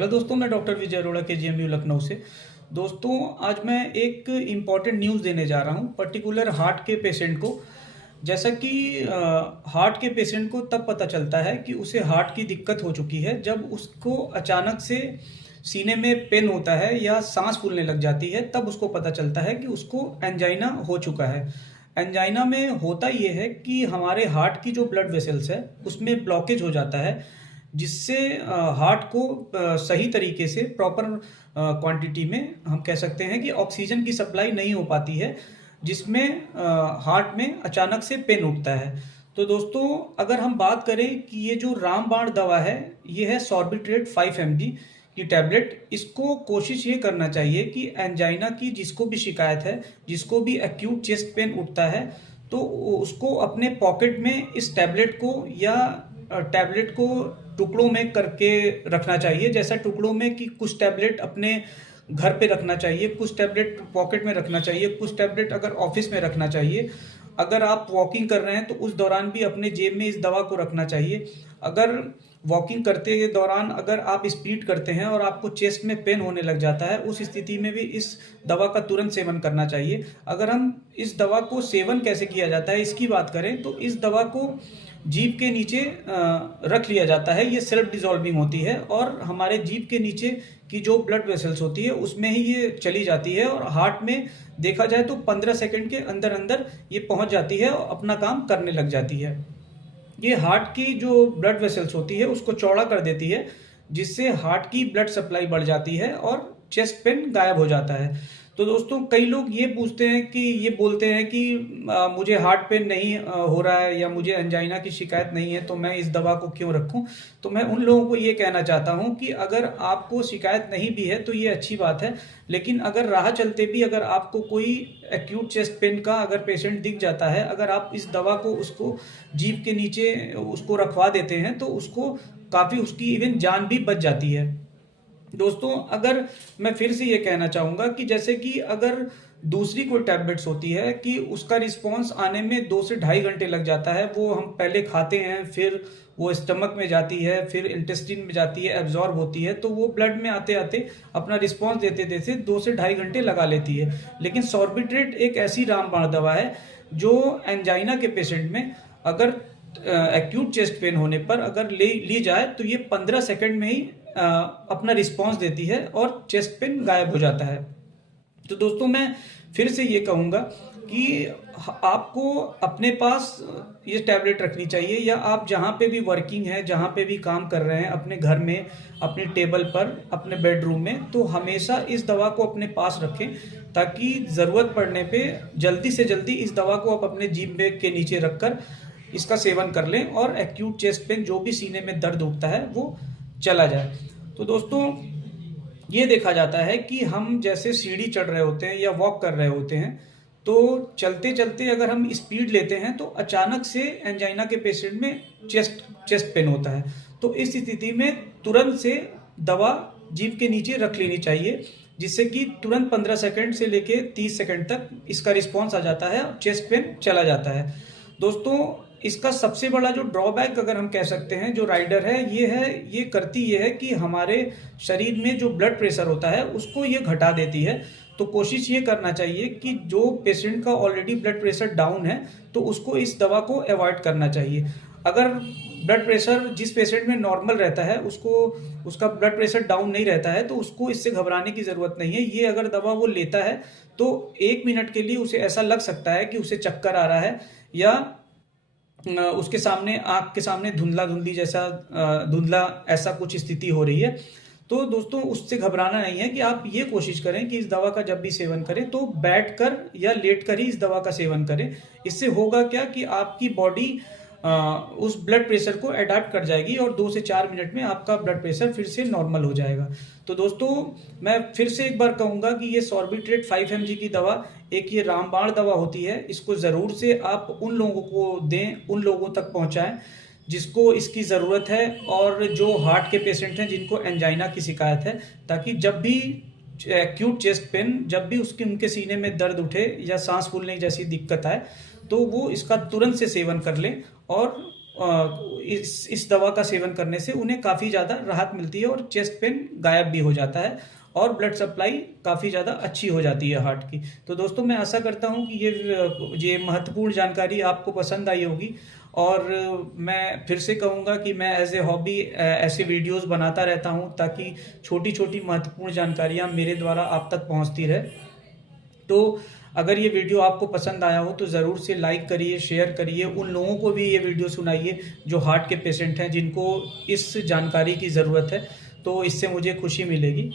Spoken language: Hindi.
हेलो दोस्तों, मैं डॉक्टर विजय अरोड़ा के जीएमयू लखनऊ से। दोस्तों, आज मैं एक इम्पॉर्टेंट न्यूज़ देने जा रहा हूँ पर्टिकुलर हार्ट के पेशेंट को। जैसा कि हार्ट के पेशेंट को तब पता चलता है कि उसे हार्ट की दिक्कत हो चुकी है जब उसको अचानक से सीने में पेन होता है या सांस फूलने लग जाती है। तब उसको पता चलता है कि उसको एंजाइना हो चुका है। एंजाइना में होता ये है कि हमारे हार्ट की जो ब्लड वेसल्स है उसमें ब्लॉकेज हो जाता है, जिससे हार्ट को सही तरीके से प्रॉपर क्वांटिटी में हम कह सकते हैं कि ऑक्सीजन की सप्लाई नहीं हो पाती है, जिसमें हार्ट में अचानक से पेन उठता है। तो दोस्तों, अगर हम बात करें कि ये जो रामबाण दवा है, ये है सॉर्बिट्रेट 5 mg की टैबलेट। इसको कोशिश ये करना चाहिए कि एंजाइना की जिसको भी शिकायत है, जिसको भी एक्यूट चेस्ट पेन उठता है, तो उसको अपने पॉकेट में इस टैबलेट को या टैबलेट को टुकड़ों में करके रखना चाहिए। जैसा टुकड़ों में कि कुछ टैबलेट अपने घर पे रखना चाहिए, कुछ टैबलेट पॉकेट में रखना चाहिए, कुछ टैबलेट अगर ऑफिस में रखना चाहिए। अगर आप वॉकिंग कर रहे हैं तो उस दौरान भी अपने जेब में इस दवा को रखना चाहिए। अगर वॉकिंग करते के दौरान अगर आप स्पीड करते हैं और आपको चेस्ट में पेन होने लग जाता है, उस स्थिति में भी इस दवा का तुरंत सेवन करना चाहिए। अगर हम इस दवा को सेवन कैसे किया जाता है इसकी बात करें तो इस दवा को जीभ के नीचे रख लिया जाता है। ये सेल्फ डिजॉल्विंग होती है और हमारे जीभ के नीचे की जो ब्लड वेसल्स होती है उसमें ही ये चली जाती है और हार्ट में देखा जाए तो 15 सेकंड के अंदर अंदर ये पहुंच जाती है और अपना काम करने लग जाती है। ये हार्ट की जो ब्लड वेसल्स होती है उसको चौड़ा कर देती है, जिससे हार्ट की ब्लड सप्लाई बढ़ जाती है और चेस्ट पेन गायब हो जाता है। तो दोस्तों, कई लोग ये पूछते हैं कि ये बोलते हैं कि मुझे हार्ट पेन नहीं हो रहा है या मुझे एंजाइना की शिकायत नहीं है, तो मैं इस दवा को क्यों रखूं। तो मैं उन लोगों को ये कहना चाहता हूं कि अगर आपको शिकायत नहीं भी है तो ये अच्छी बात है, लेकिन अगर राह चलते भी अगर आपको कोई एक्यूट चेस्ट पेन का अगर पेशेंट दिख जाता है, अगर आप इस दवा को उसको जीभ के नीचे उसको रखवा देते हैं तो उसको काफ़ी उसकी इवन जान भी बच जाती है। दोस्तों, अगर मैं फिर से ये कहना चाहूँगा कि जैसे कि अगर दूसरी कोई टैबलेट्स होती है कि उसका रिस्पॉन्स आने में 2 से ढाई घंटे लग जाता है। वो हम पहले खाते हैं, फिर वो स्टमक में जाती है, फिर इंटेस्टाइन में जाती है, एब्जॉर्ब होती है, तो वो ब्लड में आते आते अपना रिस्पॉन्स देते देते 2 से ढाई घंटे लगा लेती है। लेकिन सॉर्बिट्रेट एक ऐसी रामबाण दवा है जो एंजाइना के पेशेंट में अगर एक्यूट चेस्ट पेन होने पर अगर ली जाए तो ये 15 सेकंड में ही अपना रिस्पॉन्स देती है और चेस्ट पेन गायब हो जाता है। तो दोस्तों, मैं फिर से ये कहूँगा कि आपको अपने पास ये टैबलेट रखनी चाहिए, या आप जहाँ पे भी वर्किंग है, जहाँ पे भी काम कर रहे हैं, अपने घर में, अपने टेबल पर, अपने बेडरूम में, तो हमेशा इस दवा को अपने पास रखें ताकि ज़रूरत पड़ने पे जल्दी से जल्दी इस दवा को आप अपने जीभ में के नीचे रखकर इसका सेवन कर लें और एक्यूट चेस्ट पेन जो भी सीने में दर्द उठता है वो चला जाए। तो दोस्तों, ये देखा जाता है कि हम जैसे सीढ़ी चढ़ रहे होते हैं या वॉक कर रहे होते हैं, तो चलते चलते अगर हम स्पीड लेते हैं तो अचानक से एंजाइना के पेशेंट में चेस्ट पेन होता है। तो इस स्थिति में तुरंत से दवा जीभ के नीचे रख लेनी चाहिए, जिससे कि तुरंत 15 सेकंड से लेके 30 सेकंड तक इसका रिस्पॉन्स आ जाता है और चेस्ट पेन चला जाता है। दोस्तों, इसका सबसे बड़ा जो ड्रॉबैक अगर हम कह सकते हैं जो राइडर है, ये करती ये है कि हमारे शरीर में जो ब्लड प्रेशर होता है उसको ये घटा देती है। तो कोशिश ये करना चाहिए कि जो पेशेंट का ऑलरेडी ब्लड प्रेशर डाउन है तो उसको इस दवा को अवॉइड करना चाहिए। अगर ब्लड प्रेशर जिस पेशेंट में नॉर्मल रहता है उसको उसका ब्लड प्रेशर डाउन नहीं रहता है तो उसको इससे घबराने की ज़रूरत नहीं है। ये अगर दवा वो लेता है तो 1 मिनट के लिए उसे ऐसा लग सकता है कि उसे चक्कर आ रहा है या उसके सामने आँख के सामने धुंधला जैसा धुंधला ऐसा कुछ स्थिति हो रही है। तो दोस्तों, उससे घबराना नहीं है कि आप ये कोशिश करें कि इस दवा का जब भी सेवन करें तो बैठकर या लेटकर ही इस दवा का सेवन करें। इससे होगा क्या कि आपकी बॉडी उस ब्लड प्रेशर को अडैप्ट कर जाएगी और 2 से 4 मिनट में आपका ब्लड प्रेशर फिर से नॉर्मल हो जाएगा। तो दोस्तों, मैं फिर से एक बार कहूँगा कि ये सॉर्बिट्रेट 5 mg की दवा एक ये रामबाण दवा होती है। इसको ज़रूर से आप उन लोगों को दें, उन लोगों तक पहुँचाएँ जिसको इसकी ज़रूरत है और जो हार्ट के पेशेंट हैं जिनको एंजाइना की शिकायत है, ताकि जब भी एक्यूट चेस्ट पेन, जब भी उनके सीने में दर्द उठे या सांस फूलने जैसी दिक्कत आए तो वो इसका तुरंत से सेवन कर लें और इस दवा का सेवन करने से उन्हें काफ़ी ज़्यादा राहत मिलती है और चेस्ट पेन गायब भी हो जाता है और ब्लड सप्लाई काफ़ी ज़्यादा अच्छी हो जाती है हार्ट की। तो दोस्तों मैं आशा करता हूँ कि ये महत्वपूर्ण जानकारी आपको पसंद आई होगी और मैं फिर से कहूँगा कि मैं एज़ ए हॉबी ऐसे वीडियोज़ बनाता रहता हूँ ताकि छोटी-छोटी महत्वपूर्ण जानकारियाँ मेरे द्वारा आप तक पहुँचती रहे। तो अगर ये वीडियो आपको पसंद आया हो तो ज़रूर से लाइक करिए, शेयर करिए, उन लोगों को भी ये वीडियो सुनाइए जो हार्ट के पेशेंट हैं, जिनको इस जानकारी की ज़रूरत है, तो इससे मुझे खुशी मिलेगी।